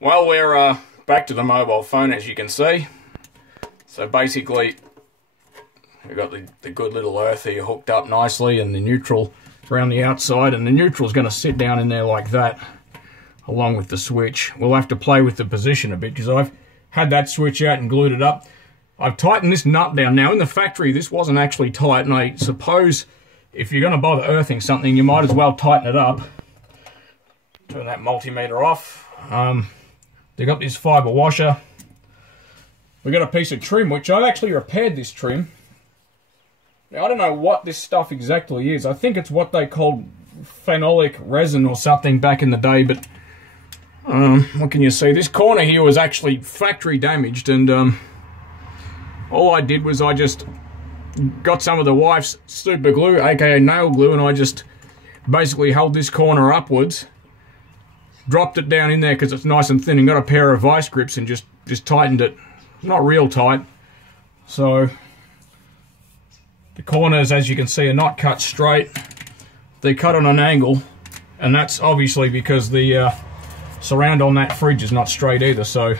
Well, we're back to the mobile phone, as you can see. So basically, we've got the good little earth here hooked up nicely, and the neutral around the outside, and the neutral is going to sit down in there like that, along with the switch. We'll have to play with the position a bit, because I've had that switch out and glued it up. I've tightened this nut down. Now, in the factory, this wasn't actually tight, and I suppose if you're going to bother earthing something, you might as well tighten it up. Turn that multimeter off. They got this fibre washer. We got a piece of trim, which I've actually repaired this trim. Now, I don't know what this stuff exactly is. I think it's what they called phenolic resin or something back in the day, but what can you see? This corner here was actually factory damaged, and all I did was I just got some of the wife's super glue, aka nail glue, and I just basically held this corner upwards, dropped it down in there because it's nice and thin, and got a pair of vice grips and just tightened it. Not real tight. So the corners, as you can see, are not cut straight. They're cut on an angle, and that's obviously because the surround on that fridge is not straight either. So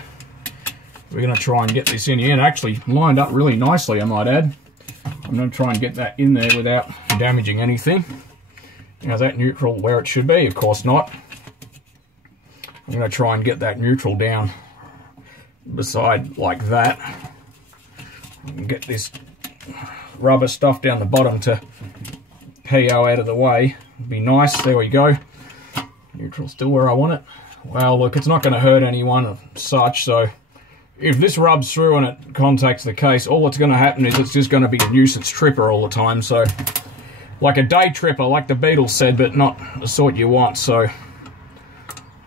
we're going to try and get this in here, and actually lined up really nicely, I might add. I'm going to try and get that in there without damaging anything. Now, that neutral where it should be? Of course not. I'm going to try and get that neutral down beside like that. And get this rubber stuff down the bottom to PO out of the way. Be nice. There we go. Neutral still where I want it. Well, look, it's not going to hurt anyone of such, so if this rubs through and it contacts the case, all that's going to happen is it's just going to be a nuisance tripper all the time. So, like a day tripper, like the Beatles said, but not the sort you want. So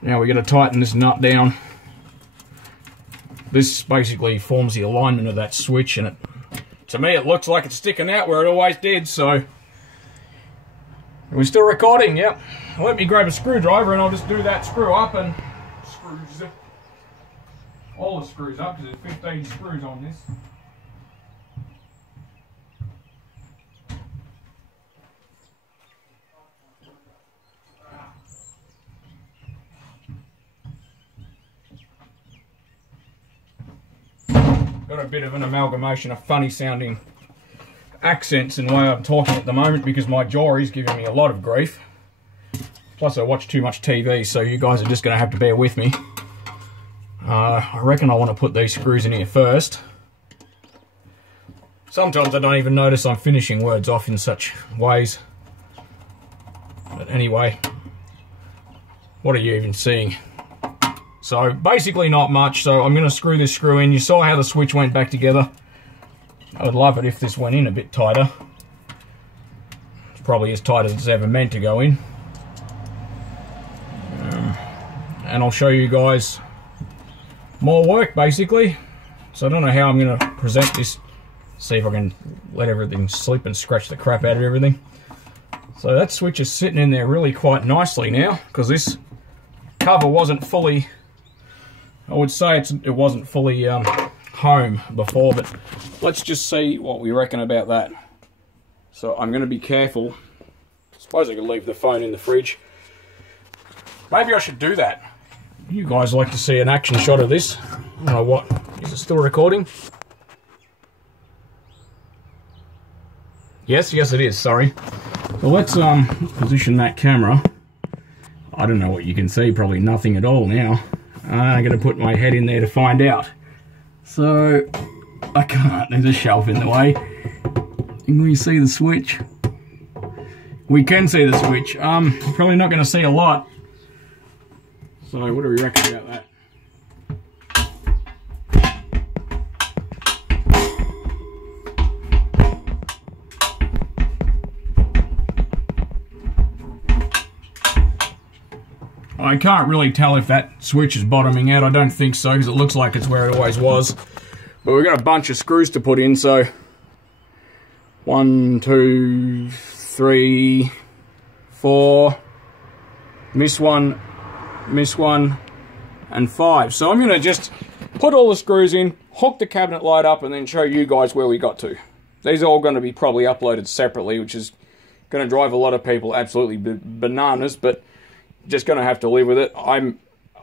now we're going to tighten this nut down. This basically forms the alignment of that switch, and to me it looks like it's sticking out where it always did. So we're still recording, yep. Let me grab a screwdriver and I'll just do that screw up and screws all the screws up, because there's 15 screws on this. Got a bit of an amalgamation of funny sounding accents in the way I'm talking at the moment, because my jaw is giving me a lot of grief. Plus I watch too much TV, so you guys are just going to have to bear with me. I reckon I want to put these screws in here first. Sometimes I don't even notice I'm finishing words off in such ways. But anyway, what are you even seeing? So basically not much, so I'm going to screw this screw in. You saw how the switch went back together. I would love it if this went in a bit tighter. It's probably as tight as it's ever meant to go in. And I'll show you guys more work basically. So I don't know how I'm going to present this. See if I can let everything slip and scratch the crap out of everything. So that switch is sitting in there really quite nicely now, because this cover wasn't fully, I would say it wasn't fully home before, but let's just see what we reckon about that. So I'm going to be careful. I suppose I could leave the phone in the fridge. Maybe I should do that. You guys like to see an action shot of this. I don't know what. Is it still recording? Yes, it is, sorry. Well, let's position that camera. I don't know what you can see, probably nothing at all now. I'm going to put my head in there to find out. So, I can't, there's a shelf in the way. Can we see the switch? We can see the switch. Probably not going to see a lot. So, what do we reckon about that? I can't really tell if that switch is bottoming out. I don't think so, because it looks like it's where it always was. But we've got a bunch of screws to put in, so 1, 2, 3, 4, miss one, and 5. So I'm going to just put all the screws in, hook the cabinet light up, and then show you guys where we got to. These are all going to be probably uploaded separately, which is going to drive a lot of people absolutely bananas, but just going to have to live with it.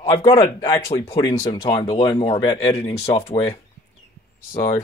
I've got to actually put in some time to learn more about editing software. So